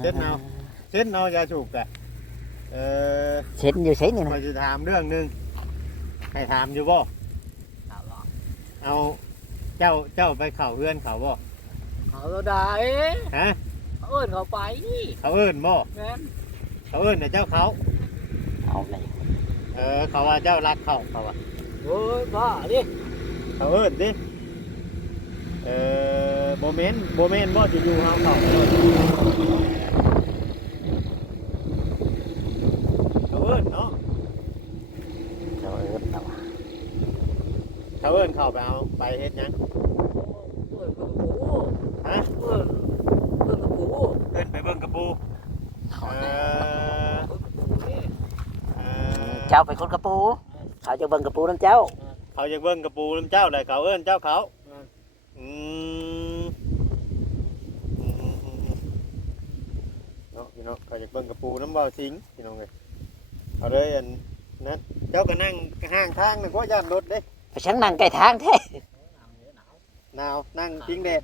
เช็ดเอาเช็ดเอายาสูบกะเช็ดอยู่ใช่นี่นะ มาจะถามเรื่องหนึงให้ถามอยู่บ่เอาเจ้าไปเข่าเพื่อนเขาบ่ เขาได้ ฮะ เอิ้นเขาไป เขาเอิ้นบ่ แม่น เขาเอิ้นน่ะเจ้าเขา เอาเลย เขาว่าเจ้ารักเขาว่า โอ้ยบ้าดิ เขาเอิ้นดิโมเมนต์บ่จะอยู่เฮาเขาเขาเอิ้นเนาะ เราเอิ้นเรา เขาเอิ้นเข้าไปเอาไปเฮ็ดหยัง เอิ้นกับกู ฮะ เอิ้นกับกู เอิ้นไปเบิ่งกระปู เจ้าเป็นคนกระปูเขาจะเบิ่งกระปูน้ำเจ้า เขาอยากเบิ่งกระปูน้ำเจ้าเลยเขาเอิ้นเจ้าเขาอืมเนาะพี่น้องเขาอยากเบิ่งกระปูน้ำเบาสิงพี่น้องเลยเอาเลยอันนั้นเจ้าก็นั่งห้างทางนึงก็ย่านรถเด้ ไปช่างนั่งใกล้ทางแท้ หนาวนั่งพิงแดด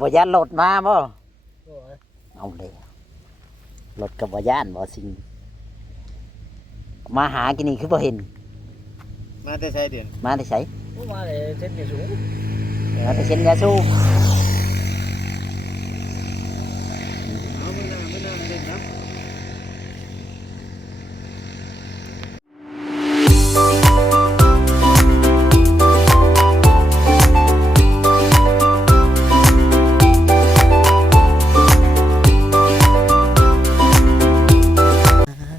บ่ย่านรถมาบ่เอาเลยรถกับบ่ย่านบ่สิ่งมาหากินนี่คือบ่เห็น มาแต่ใช้เดือน มาได้ไส กูมาเลยเส้นอยู่สูง มาได้เช่นยาสูบ เอามือหน้าเล่นนะ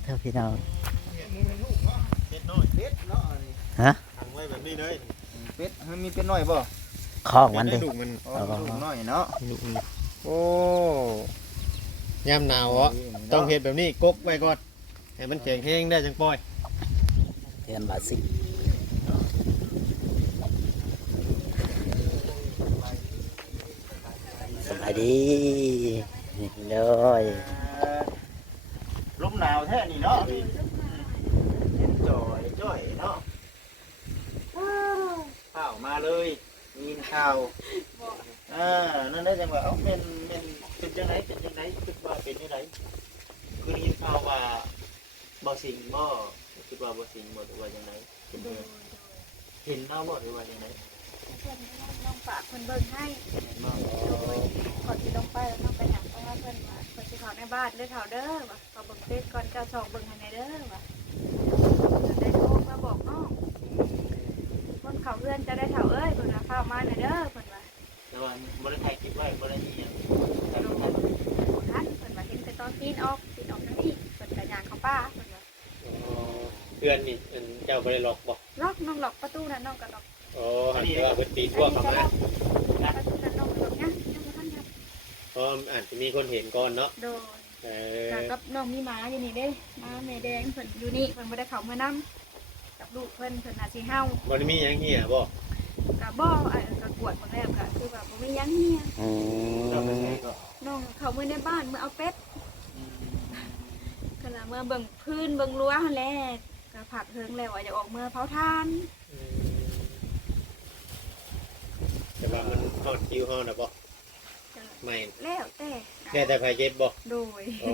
เธอพี่น้อง เป็ดน้อยเป็ดเนาะนี่ ฮะ ขังไว้แบบนี้เลย เป็ดมันมีเป็ดน้อยบ่ คอกมัน เป็ เด้ ดุมัน อ๋อลูกน้อยเนาะ โอ้ยามหนาวอ่ะต้องเห็ดแบบนี้กกไว้ก่อนให้มันแข็งแห้งได้จังปล่อย เตือนว่าสิสบายดีเลย ลมหนาวแท้นี่เนาะเย็นจ่อยเนาะข้าวมาเลยมีข้าวนั่นได้จังว่าเอาเป็นจังไหนคิดว่าเป็นจังไหนคือได้ยินข่าวว่าบ่สิงบ่คิดว่าบ่สิงบ่หรือว่าจังไหนเห็นเนาะบ่หรือว่าจังไหน เพิ่นน้องฝากเพิ่นเบิ่งให้ก่อนที่ลงไปแล้วต้องไปหาเพราะว่าเพิ่นว่าเพิ่นสิเข้าในบ้านเด้อเฒ่าเด้อว่าเขาเบิ่งเฟซก่อนเจ้าสองเบิ่งให้ในเด้อว่าได้โทรมาบอกน้องคนเขาเพื่อนจะได้เฒ่าเอ้ยเพิ่นว่าเข้ามาในเด้อเพิ่นว่า แต่ว่าบ่ได้ถ่ายคลิปไว้บ่ได้อีหยัง ทันเพิ่นว่าเห็นแต่ตอนปีนออกทางนี้เพิ่นก็ย่างเข้าป่าเพิ่นว่า เพื่อนนี่เจ้าบ่ได้ล็อกบ่ ล็อกน้องล็อกประตูนั่นน้องก็ล็อก อ๋อหันแต่ว่าเพิ่นปีนทั่วเข้ามา ประตูนั่นน้องก็ล็อกยังบ่ทันครับ เพราะอาจจะมีคนเห็นก่อนเนาะ โดยกับน้องมีหมาอยู่นี่เด้หมาแม่แดงเพิ่นอยู่นี่เพิ่นบ่ได้เข้ามานํกับลูกเพิ่นน่ะสิเฮา บ่ได้มีหยังเหี้ยบ่ ก็บ่ก็กวดบ่แล้วก็คือว่าบ่มีหยังเฮีย เราไปใช้ก็ น้องเข้ามื้อในบ้านมื้อเอาเป็ดก็ละเมื่อเบิ่งพื้นเบิ่งรั้วหั่นแหละก็ผักเฮิงแล้วว่าจะออกเมื่อเผาทาน แต่ว่ามันฮอดคิวเฮาน่ะบ่ ก็ ไม่ แล้วแต่ แค่แต่ไผเจ็บบ่ โดย โอ้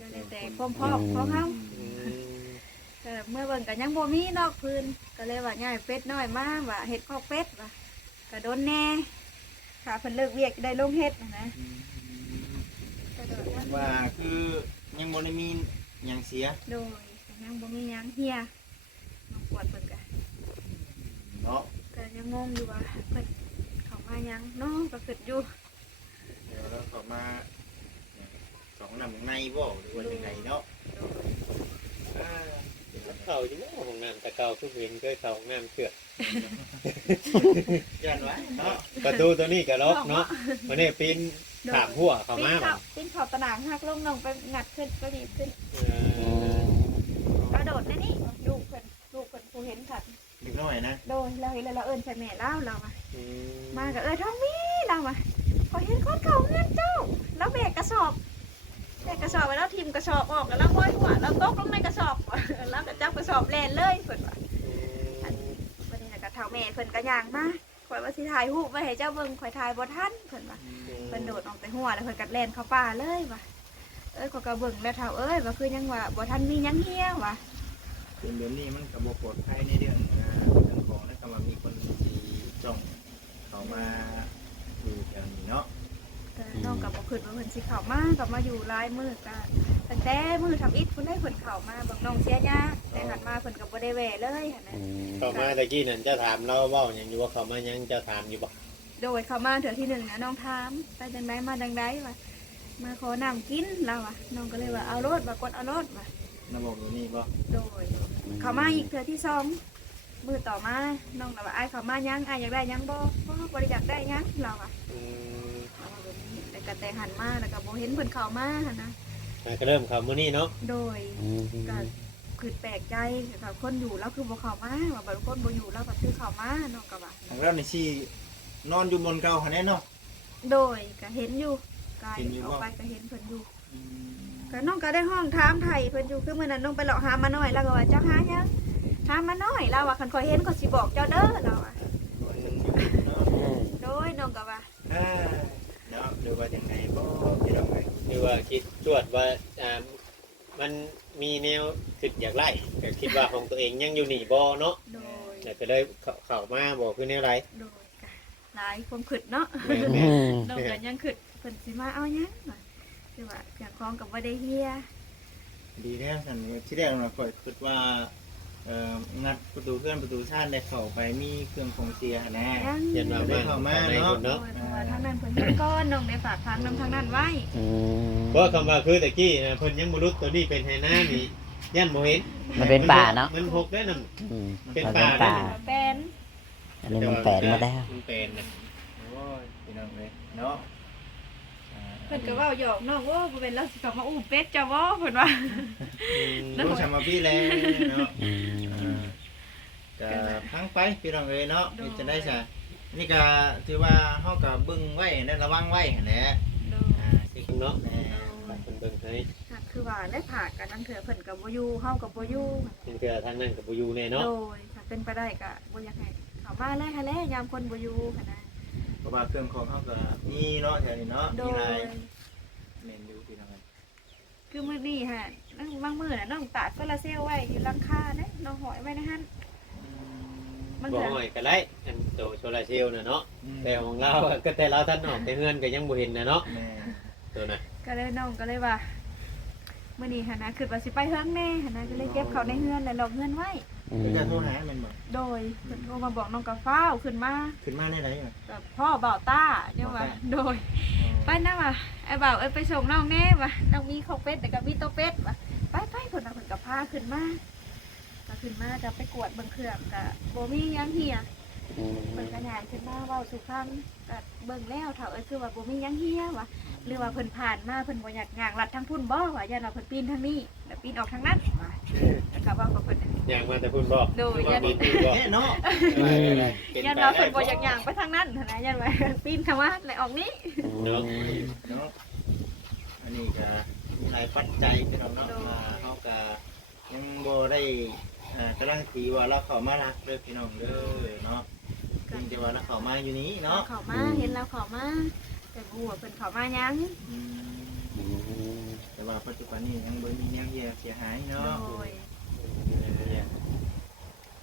ก็แล้วแต่ความพร้อมของเฮาก็เมื่อเบิ่งก็ยังบ่มีดอกพื้นก็เลยว่าย้ายเป็ดน้อยมาว่าเฮ็ดคอกเป็ดว่าก็โดนแน่ถ้าเพิ่นเลิกเวียกได้ลงเฮ็ดนะก็โดนนะ ว่าคือยังบ่ได้มีหยังเสีย โดยยังบ่มีหยังเฮียน้องปวดเพิ่นก็ เนาะ ก็ยังงงอยู่ว่าเพิ่นเข้ามายังเนาะก็คิดอยู่ เดี๋ยวเราเข้ามาสองน้ำในบ่หรือว่าจังไดเนาะ เข้าอยู่บ่ห้องน้ำแต่เก่าคือเห็นเคยเข้าห้องน้ำเชื่อ ย่านไว้เนาะ ประตูตัวนี้ก็ล็อกเนาะวันนี้ปีนถามหัวเข้ามาบ่ ปิ้นขอบตะหนางหักลงน้องไปงัดขึ้นไปดีขึ้นกระโดดในนี่ลูกเพิ่นผู้เห็นถัด เล็กน้อยนะ โดนเราเห็นแล้วเราเอิ้นใส่แม่เล่าเรามาก็ท้องมีเรามาพอเห็นคนเขาเงินเจ้าแล้วแบกกระสอบไปแล้วทิมกระสอบออกแล้วเราห้อยหัวเราตกลงในกระสอบแล้วก็จับกระสอบแล่นเลยเพิ่นว่าวันนี้ก็เฒ่าแม่เพิ่นก็ย่างมาข่อยว่าสิถ่ายรูปไว้ให้เจ้าเบิ่งข่อยถ่ายบ่ทันเพิ่นว่าเพิ่น นโดดออกแต่หัวแล้วเพิ่นกัดแล่นเข้าป่าเลยว่ะขอยก็เบิ่งแล้วเฒ่าว่าคือยังว่าบ่ทันมีหยังเฮียว่ะ เป็นแบบนี้มันก็บ่ปลอดภัยในเรื่องของแล้วก็มามีคนที่จ้องเขามาอยู่แถวนี้เนาะ น้องก็บ่คิดว่าเพิ่นสิเข้ามาก็มาอยู่หลายมื้อก็ตั้งแต่มื้อทำอิฐเพิ่นได้เพิ่นเข้ามาเบิ่งน้องเสียยาแต่หันมาเพิ่นก็บ่ได้แวะเลยหั่นน่ะ เข้ามาตะกี้นั่นเจ้าถามเราเว้าหยังอยู่ว่าเข้ามายังเจ้าถามอยู่บ่ โดยเข้ามาเทื่อที่1นะน้องถามไปจังไดมาจังไดว่ะมาขอน้ำกินแล้วว่ะน้องก็เลยว่าเอารถว่ากดเอารถว่ะ ระบบอยู่นี่บ่ โดยเข้ามาอีกเทื่อที่2มื้อต่อมาน้องก็ว่าอ้ายเข้ามายังอ้ายอยากได้ยังบ่บ่ได้อยากได้ยังเราว่ะเอาว่าแบบนี้แล้วก็แต่หันมาแล้วก็บ่เห็นเพิ่นเข้ามาหั่นนะ ก็เริ่มเข้ามื้อนี้เนาะ โดยก็คือแปลกใจแบบคนอยู่แล้วคือบ่เข้ามาว่าบางคนบ่อยู่แล้วก็คือเข้ามาน้องก็ว่า ทางเรานี่สินอนอยู่บนเก่าหั่นแน่เนาะ โดยก็เห็นอยู่กายออกไปก็เห็นเพิ่นอยู่ก็น้องก็ได้ห้องถามไทยเพิ่นอยู่คือมื้อนั้นน้องไปเลาะหามาน้อยแล้วก็ว่าเจ้าหายังหามาน้อยแล้วว่าคันข่อยเห็นก็สิบอกเจ้าเด้อแล้วอ่ะโดยน้องก็ว่า เนาะหรือว่าจังไงบ่พี่น้องเอ้ยหรือว่าคิดจวดว่ามันมีแนวคิดอยากไล่ก็คิดว่าของตัวเองยังอยู่นี่บ่เนาะ โดย แต่ก็เลยเข้ามาบ่คือแนวไร โดยก็หลายความคิดเนาะน้องก็ยังคิดเพิ่นสิมาเอายังว่าคือว่าเสียงของก็บ่ได้เฮีย ดีแล้วฉันที่แรกเราค่อยคิดว่างัดประตูเพื่อนประตูชาติได้เข้าไปมีเครื่องของเสียแน่ เห็น ได้เข้ามาเนาะ โดยเพราะว่าทางนั้นเพิ่นเฮ็ดก้อนน้องได้ฝากทางนำทางนั้นไว้ เพราะคำว่าคือตะกี้นะเพิ่นยังบ่รู้ตัวนี้เป็นไฮนานี่ยันบ่เห็น มันเป็นป่าเนาะ มันหกได้นำ เป็นป่า ป่า เป็น อันนี้มันแปลนมาแล้ว มันเป็นนะโอ้ยพี่น้องเอ้ยเนาะ เพิ่นก็เว้าหยอกน้องว่าบ่เป็นแล้วสิกลับมาอู้เป็ดจ้าบ่เพิ่นว่า รู้ชามาพี่แล้วเนาะก็พังไปพี่น้องเอ้ยเนาะนี่จะได้ซะนี่ก็ถือว่าเฮาก็เบิ่งไว้ได้ระวังไว้หั่นแหละสิเนาะเพิ่นเบิ่งให้ คือว่าได้ผากกันนั่นคือเพิ่นก็บ่อยู่เฮาก็บ่อยู่ เพิ่นก็ทางนั้นก็บ่อยู่แน่เนาะ โดยถ้าเป็นไปได้ก็บ่อยากให้เข้ามาเลยค่ะแลยามคนบ่อยู่คั่นนะ เพราะว่าเครื่องของเฮาก็มีเนาะแถวนี้เนาะ โด มีหลาย ย แม่นอยู่พี่น้องเอ้ย คือมื้อนี้ฮะบางมื้อน่ะน้องตากโซลาร์เซลล์ไว้อยู่หลังคาเด้น้องหอยไว้ในหั่นมัน บ่ ก็ ห้อยก็ได้อันโตโซลาร์เซลล์น่ะเนาะแต่ของเราอะก็แต่เราท่านออกแต่เฮือนก็ยังบ่เห็นน่ะเนาะ แม่ ตัวน่ะ ก็เลยน้องก็เลยว่ามื้อนี้หั่นนะคิดว่าสิไปเฮือนแน่หั่นนะก็เลยเก็บเขาในเฮือนแล้วล็อกเฮือนไว้ เพิ่นจะโทรหาแม่นบ่ โดยเพิ่นโทรมาบอกน้องกับฟ้าวขึ้นมา ขึ้นมาได้ไหนอ่ะ กับพ่อบ่าวต้าเนี่ยว่าโดยไปนะว่าไอ้บ่าวไปส่งน้องแน่ว่ะน้องมีข้าวเป็ดแต่ก็มีโตเป็ดว่ะไปเพิ่นเอาเพิ่นก็พาขึ้นมาก็ขึ้นมาจะไปกวดเบิ่งเครื่องก็บ่มีหยังเฮียเพิ่นก็ย่างขึ้นมาเว้าสู่ฟังก็เบิ่งแล้วเฒ่าคือว่าบ่มีหยังเฮียว่ะหรือว่าเพิ่นผ่านมาเพิ่นบ่อยากย่างลัดทางพุ่นบ่ว่าย่านว่าเพิ่นปีนทางนี้แล้วปีนออกทางนั้นว่ะแล้วก็เว้ากับเพิ่น อยากมาแต่พุ่นบ่ โดย ว่าบินอยู่บ่ เอ๊ะเนาะ ยันว่าเพิ่นบ่อยากย่างไปทางนั้นนะยันว่าปีนเข้ามาแล้วออกนี้ เนาะ เนาะอันนี้ก็มีหลายปัจจัยพี่น้องเนาะมาเฮาก็ยังบ่ได้กำลังตีว่าเราเข้ามารักเด้อพี่น้องเด้อเนาะจริงแต่ว่าเราเข้ามาอยู่นี้เนาะ เข้ามาเห็นเราเข้ามาแต่บ่ฮู้ว่าเพิ่นเข้ามายัง แต่ว่าปัจจุบันนี้ยังบ่มีหยังเสียหาย โด เนาะ ย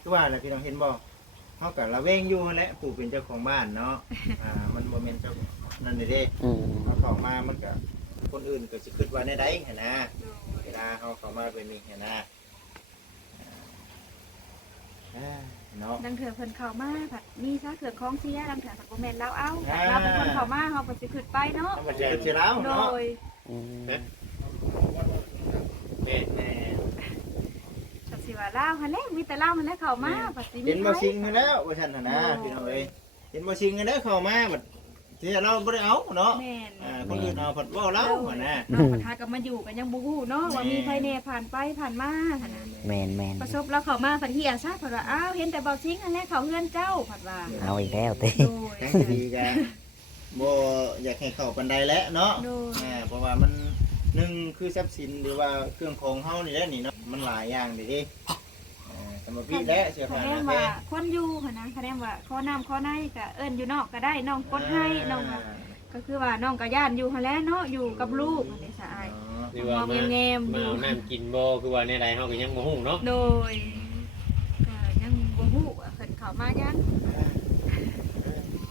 คือว่าแหละพี่น้องเห็นบ่เฮาก็ระแวงอยู่นั่นแหละผู้เป็นเจ้าของบ้านเนาะมันบ่แม่นเจ้านั่นเด้เฮาเข้ามามันก็คนอื่นก็สิคิดว่าแนวใดหั่นนะ เวลาเขาเข้ามาเป็นนี่นะเนาะ ดังเถื่อเพิ่นเข้ามาผัดมีซะเครื่องของเสียดังเถื่อผัดบ่แม่นเราเอาเราเป็นคนเข้ามาเฮาก็สิขึ้นไปเนาะ ธรรมชาติเสียแล้ว โด เนาะ ย แม่ แม่ ก็สิว่าลาวหั่นแหละมีแต่ลาวหั่นแหละเข้ามาผัดสิมี เห็นบ่ชิงกันแล้วว่าซั่นน่ะนะพี่น้องเอ้ยเห็นบ่ชิงกันแล้วเข้ามาบัดที่เราบ่ได้เอาเนาะ แม่น คนอื่นเอาผัดเว้าเราหั่นนะ น้องประทาก็มาอยู่กันยังบ่ฮู้เนาะว่ามีไผแน่ผ่านไปผ่านมาหั่นน่ะ แมน ประสบแล้วเขามาผัดเฮียซะผัดว่าอ้าวเห็นแต่เบาซิงอันแรกเขาเฮือนเจ้าผัดว่า เอาอีกแล้วติ โดย ทั้งดีก็บ่อยากให้เข้าปานใดแล้วเนาะ โดย เพราะว่ามันหนึ่งคือทรัพย์สินหรือว่าเครื่องของเฮานี่แหละนี่เนาะมันหลายอย่างดิสำหรับพี่และเสื้อ คะ ผ้า แน ห น น้า ว่า แท้ คนอยู่ค่ะนะคะแนนว่าข้อน้ำข้อในก็เอิ้นอยู่นอกก็ได้น้องกดให้น้องว่าก็ ก็คือว่าน้องก็ย่านอยู่หั่นแหละเนาะอยู่กับลูกนั่นแหละสะอาย คือว่ามา แงมๆอยู่ มาเอาน้ำกินบ่คือว่าในใดเฮาก็ยังบ่ฮู้เนาะ โดยก็ยังบ่ฮู้ว่าเพิ่นเข้ามายัง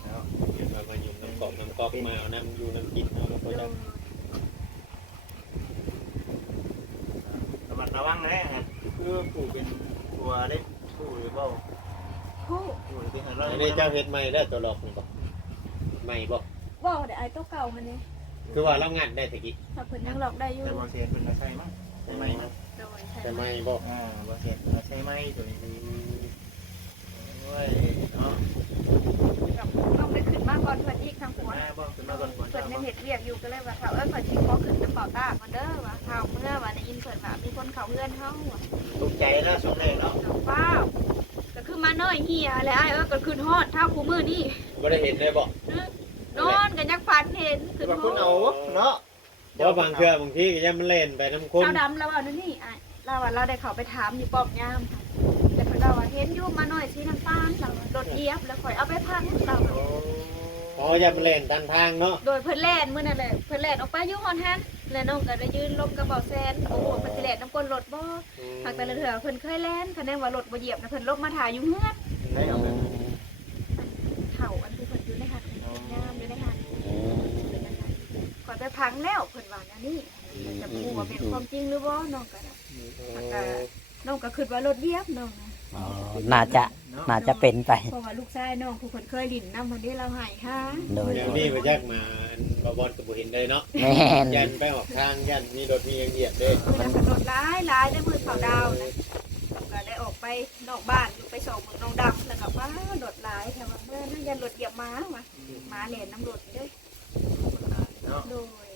เดี๋ยวมาอยู่น้ำกอกมาเอาน้ำอยู่น้ำกินเฮาบ่ โด จั ย ก ระมัดระวังนะฮะคือผู้เป็นตัวเล็กผู้หรือเปล่า ฮู้ ผู้เป็นอะไร อันนี้เจ้าเฮ็ดใหม่ได้ตัวหลอกนี่บ่ใหม่บ่ บ่ได้ไอ้ตัวเก่ามันนี่ คือว่าเรางัดได้ตะกี้ ถ้าเพิ่นยังหลอกได้อยู่ แต่บอเซียนเป็นใช่มั้งใช่ไหมนะ โดย แต่ใหม่บ่ บอเซียนใช่ไหมตัวนี้โอ้ยเนาะ กับต้องได้ขึ้นมาก่อนเพิ่นอีกทางหัว แม่บอกขึ้นมาก่อนก่อน เพิ่นยังเฮ็ดเวียกอยู่ก็เลยว่าถ้าเพิ่นสิขอขึ้นกระเป๋าตามันเด้อว่าเฮาเมื่อว่าได้ยินเพิ่นว่ามีคนเข้าเฮือนเฮาว่า ตกใจแล้วช่วงแรกเนาะ ว้าวก็คือมาน้อยเฮียแล้วไอ้ก็ขึ้นฮอดเท่าคู่มื้อนี่ บ่ได้เห็นได้บ่ นอนกันยังฝันเห็นขึ้น ว่า ฮ คุณ อ เอา ด เนาะ เพราะบางเทื่อบางทีก็ยังมันเล่นไปน้ำคน เจ้าดำแล้วว่านั่นนี่อ้ายเราว่าเราได้เข้าไปถามอยู่ป้อมยามค่ะแต่เพิ่นเราว่าเห็นอยู่มาน้อยสีน้ำตาลเรารถเหยียบแล้วข่อยเอาไปพังเรา อ๋อยังมันเล่นตามทางเนาะ โดยเพิ่นแล่นมื้อนั่นแหละเพิ่นแล่นออกไปอยู่ฮอนหันแล้วน้องก็ได้ยืนลมกระเป๋าแซนโอ้โหเพิ่นสิแล่นน้ำก้นรถบ่หากแต่ละเทื่อเพิ่นเคยแล่นคะแนนว่ารถบ่เหยียบนะเพิ่นลบมาถ่ายอยู่เฮือน ได้เอาไป เฒ่าอันที่เพิ่นอยู่ในหันยามอยู่ในหันก่อนไปพังแล้วเพิ่นว่าอันนี้จะพูดว่าเป็นความจริงหรือบ่น้องก็ได้น้องก็คิดว่ารถเหยียบน้องนะ อ๋อน่าจะเป็นไป เพราะว่าลูกชายน้องผู้คนเคยลิ้นนำมันได้เราให้ค่ะ โดย เดี๋ยวนี้มาแยกมาบ่บอลก็บ่เห็นได้เนาะ แม่น ยันไปออกทางยันมีรถมีอย่างเหยียบเด้ เวลาขับรถหลายได้มือเผาดาวนะก็ได้ออกไปนอกบ้านอยู่ไปส่งมือน้องดำแล้วก็ว่ารถหลายแถวเมื่อนั่นยันรถเหยียบม้าว่ะม้าเหรียญน้ำรถเด้อ เนาะ โดย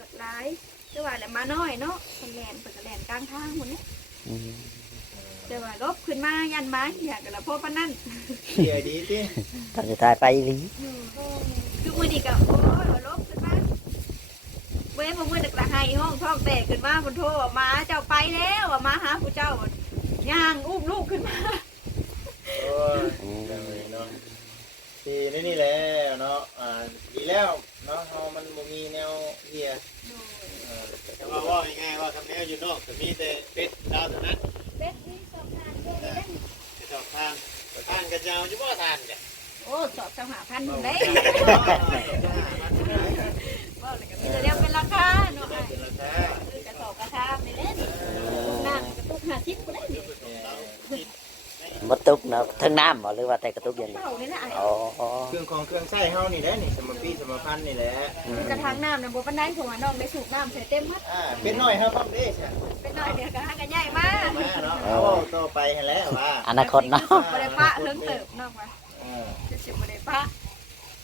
รถหลายคือว่าแหละม้าน้อยเนาะคนแลนเปิดแลนกลางทางหมดเนี่ย อืม แต่ว่าลบขึ้นมายันม้าอยากกันละพ่อปานนั่น เสียดีสิ ตอนสุดท้ายไปอีหลี คือมือดีกับโอ้ยว่าลบขึ้นมาเว้นมือดึกละให้ห้องท้องแตกขึ้นมาบนโทรมาเจ้าไปแล้วว่ามาหาผู้เจ้าย่างอุ้มลูกขึ้นมา โอ้ยเนาะทีนี่แหละเนาะดีแล้วเนาะเฮามันบ่มีแนวเฮีย แต่ว่าง่ายๆว่าคำนี้อยู่นอกก็มีแต่เป็ดดาวเท่านั้น เบ็ดนี่สองทางเดียวได้ ไปสอบทางทางกระเจ้าอยู่บ่ทานเนี่ย โอ้สอบ2,500อยู่ได้ว่าเลยก็มีแต่เดียวเป็นราคาเนาะไอ้คือกระสอบกระทาไปเล่นลูกน้ำกระตุก50บ่ได้ดิ บ่ตุกเนาะทั้งน้ำบ่หรือว่าแต่กระตุกอย่างนี้ เต่านี่นะไอ้ อ๋อ เครื่องของเครื่องใช้เฮานี่แหละนี่สมปีสมพันธ์นี่แหละ กระทางน้ำน่ะบ่ปานใดเพราะว่าน้องได้สูบน้ำใส่เต็มมัด เป็นน้อยเฮาพร้อมเด้จ้ะ เป็นน้อยเดียวก็หากันใหญ่มาก มาเนาะเอาต่อไปหั่นแหละว่า อนาคตเนาะ บ่ได้ปะเฮิงเติบน้องว่าจะสิบ่ได้ปะ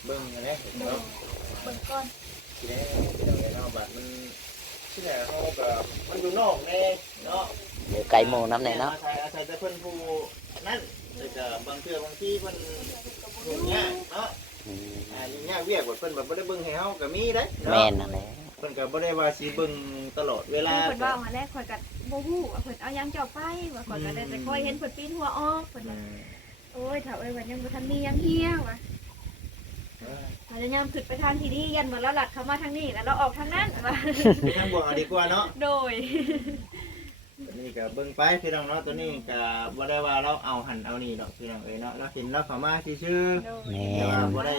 เบิ่งหั่นแหละเนาะ เบิ่งก่อน สิได้เนาะบัดมันที่แหละเฮาก็มันอยู่นอกแน่เนาะ อยู่ไกลหมู่น้ำแน่เนาะ อาศัยแต่เพิ่นผู้นั่นแต่ก็บางเทื่อบางทีเพิ่นยุ่งยากเนาะ อืม ยุ่งยากเวียกว่าเพิ่นแบบบ่ได้เบิ่งให้เฮาก็มีเด้ แม่ เนาะ นนั่นแหละ เพิ่นก็บ่ได้ว่าสิเบิ่งตลอดเวลา เพิ่นว่ามาแรกข่อยก็บ่ฮู้ว่าเพิ่นเอายังเจ้าไปว่าข่อยก็ได้แต่คอยเห็นเพิ่นปีนหัวออกเพิ่นว่าโอ้ยถ้าเอ้ยว่ายังบ่ทันมียังเฮียว่ะพยายามขึ้นไปทางที่ดียันว่าเราลัดเข้ามาทางนี้แล้วเราออกทางนั้นว่า ทางบวกเอาดีกว่าเนาะ โดย นี่ก็เบิ่งไปพี่น้องเนาะตัวนี้ก็บ่ได้ว่าเราเอาหันเอานี่ดอกพี่น้องเอ้ยเนาะเราเห็นเราเข้ามาซื่อ โดย แม่ ๆแต่ว่าน บ่ Ừ. ได้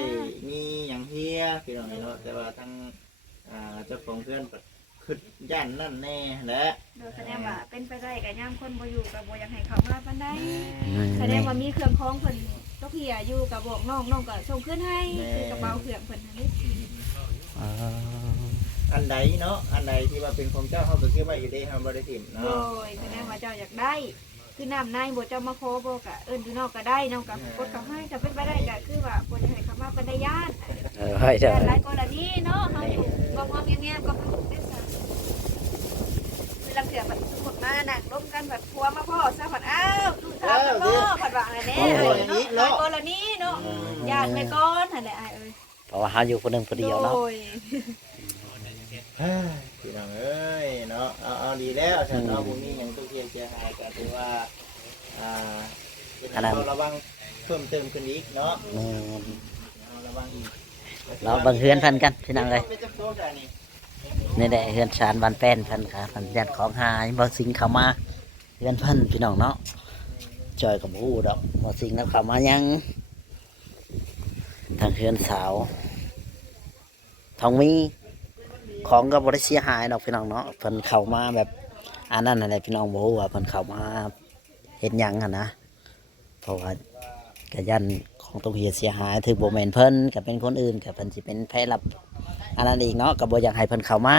มีหยังเฮียพี่น้องเอ้ยเนาะแต่ว่าทางเจ้าของเพื่อนก็คิดย่านนั่นแน่แหละ โดยแสดงว่าเป็นไปได้ก็ยามคนบ่อยู่ก็บ่อยากให้เขามาปานใด อืม แสดงว่ามีเครื่องของเพิ่นตกเหียอยู่ก็บอกน้องน้องก็ส่งขึ้นให้คือกระเป๋าเครื่องเพิ่นนั่นนี่ อ๋อ อันใดเนาะอันใดที่ว่าเป็นของเจ้าเฮาก็เก็บไว้อยู่เด้เฮาบ่ได้ถิ่ม โด เนาะ ยแสดงว่าเจ้าอยากได้คือน้ำในบ่เจ้ามาขอบ่ก็เอิ้นอยู่นอกก็ได้น้องก็กดเขาให้ก็เป็นไปได้ก็คือว่าบ่ได้ให้เขามาเป็นได้ญาติ เฮ้ยเด้อ แต่หลายกรณีเนาะเฮาอยู่บ่มองแง่ๆก็เป็นซะเวลาเถื่อแบบสมมุติมานั่งร่วมกันแบบพัวมาพ่อซะผัดอ้าวดูทางกันบ่ผัดว่าอันนี้หลายกรณีเนาะญาติแม่ก้อนนั่นแหละอ้ายเอ้ย เพราะว่าเฮาอยู่คนหนึงคนเดียวเนาะ โดย เฮ้ยพี่น้องเอ้ยเนาะเอาดีแล้วฉันเนาะบ่มีหยังต้องเสียหายก็ถือว่าเป็นเราระวังเพิ่มเติมขึ้นอีกเนาะ แม่น เอาระวังอีก เราเบิ่งเฮือนเพิ่นกันพี่น้องเลย เป็นจักโตได้นี่ นี่แหละเฮือนชานบ้านแป้นเพิ่นค่ะเพิ่นยัดของหายบ่สิงเข้ามาเฮือนเพิ่นพี่น้องเนาะจอยกับฮู้ดอกบ่สิงแล้วเข้ามายังทางเฮือนสาวทองมีของก็บ่ได้เสียหายดอกพี่น้องเนาะเพิ่นเข้ามาแบบอันนั้นอะไรพี่น้องบ่ฮู้ว่าเพิ่นเข้ามาเฮ็ดหยังหั่นนะเพราะว่าก็ยันของตรงเฮียเสียหายถึงบ่แม่นเพิ่นก็เป็นคนอื่นก็เพิ่นสิเป็นแพ้รับอันนั้นอีกเนาะก็บ่อยากให้เพิ่นเข้ามา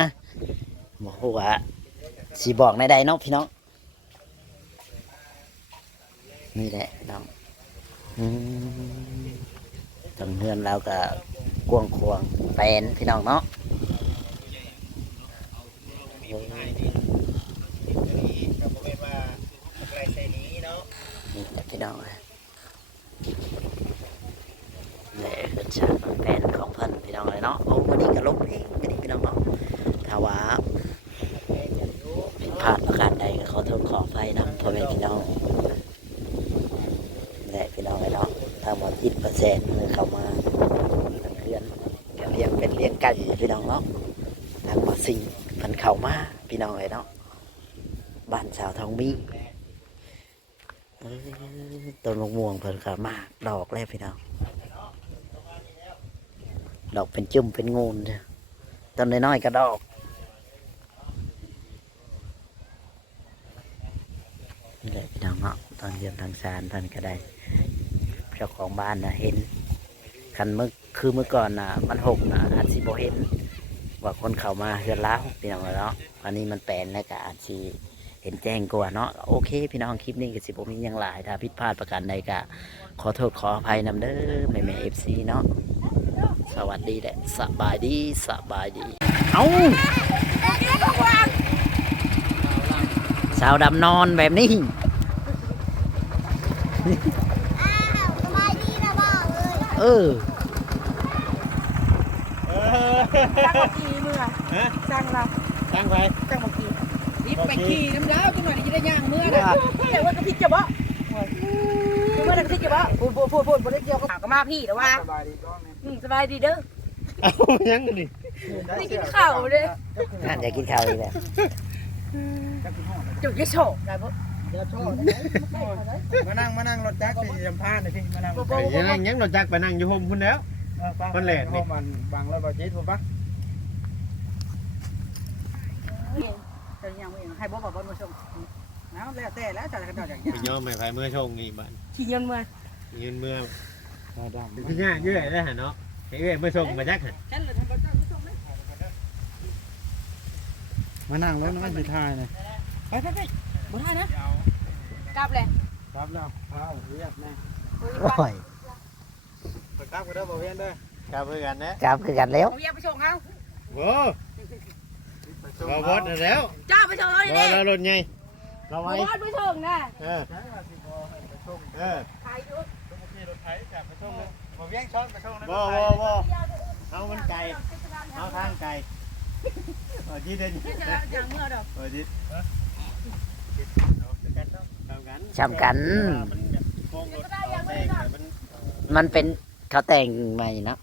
บ่ฮู้ว่าสิบอกในใดเนาะพี่น้องนี่แหละพี่น้องตรงเฮือนเราก็กวางควงแปลนพี่น้องเนาะ ก็บ่แม่นว่าอะไรใส่นี้เนาะ นี่แหละพี่น้องเลยนี่คือชาติแปลนของเพิ่นพี่น้องเลยเนาะโอ้วันนี้ก็ลบเองวันนี้พี่น้องเนาะถ้าว่าผิดพลาดประการใดก็ขอโทษขออภัยนะพ่อแม่พี่น้องนี่แหละพี่น้องเลยเนาะถ้าหมด10%มือเข้ามาทางเพื่อนก็เลี้ยงเป็นเลี้ยงไก่พี่น้องเนาะทางหมดสิ่งเพิ่นเข้ามาพี่น้องเลยเนาะบ้านสาวทองมีต้นมะม่วงเพิ่นก็มากดอกแล้วพี่น้องดอกเป็นจุ่มเป็นงูนจ้ะต้นน้อยๆก็ดอกนี่แหละพี่น้องเนาะตอนเยี่ยมทางสารเพิ่นก็ได้เจ้าของบ้านนะเห็นคันเมื่อคือเมื่อก่อนน่ะมันหกนะอาจสิบ่เห็นว่าคนเข้ามาเฮือนล้าวพี่น้องเนาะอันนี้มันแปลนแล้วก็อาจสิเห็นแจ้งกว่าเนาะโอเคพี่น้องคลิปนี้ก็สิบ่มีหยังหลายถ้าผิดพลาดประการใดก็ขอโทษขออภัยนำเด้อแม่ๆ FC เนาะสวัสดีแหละสบายดีสบายดีเอาสาวดำนอนแบบนี้ เออ จ้างเมื่อกี้มือจ้างเรา ตั้งไป จ้างเมื่อกี้ นี่ไปขี่น้ำดาวจังหน่อยจะได้ย่างเมื่อนะ แต่ว่ากระพริบจะบ่เมื่อกระพริบจะบ่พูดบ่ได้เกี่ยวกับก็มาพี่แต่ว่าสบายดีเด้อ เอายังนี่ ได้กินข้าวเลย น่าจะกินข้าวอีกแล้ว จุดยี่โฉได้บ่ มานั่งรถจักรที่ลำพานน่ะพี่มานั่ง ยังรถจักรไปนั่งอยู่โฮมพุ่นแล้ว คนแหลกนี่ มันบังแล้วบ่จิตบ่ปะ จะย่างเองให้บอกว่ามาชมแล้วแต่แล้วจะกระโดดอย่าง ไปย่อมไปไฟเมื่อชงนี่บ้าน ขี่เงินมา ยืนเมื่อพี่ย่าเยื่อยได้ฮะเนาะเยื่อยเมื่อชงมาจักฮะ ฉันเลยทำประจำไม่ชมไหม มานั่งรถมันสิทายนะ ไปบ่ได้นะ กลับเลย ครับแล้วเอาเรียกแม่ โอ้ย ไปกลับก็ได้บ่เวียนเด้อ ครับเพื่อนกันนะ กลับคือกันแล้ว เอาเยี่ยมไปส่งเขา โว้เราบดแล้ว จ้าไปส่งเขาดิ เรารถไงเรา บอ ไว้ สไปส่งนะ เออเออ ขายยุทธ รถไถกลับไปส่งเลยบ่เวียงช้อนไปส่งนะ บ่เอามันไก่เอาทางไก่จีเด่น ไม่จะอย่างเมื่อดอก จีทำกัน จำกัน มันโค้งรถได้มัน มันเป็นเขาแต่งใหม่เนาะ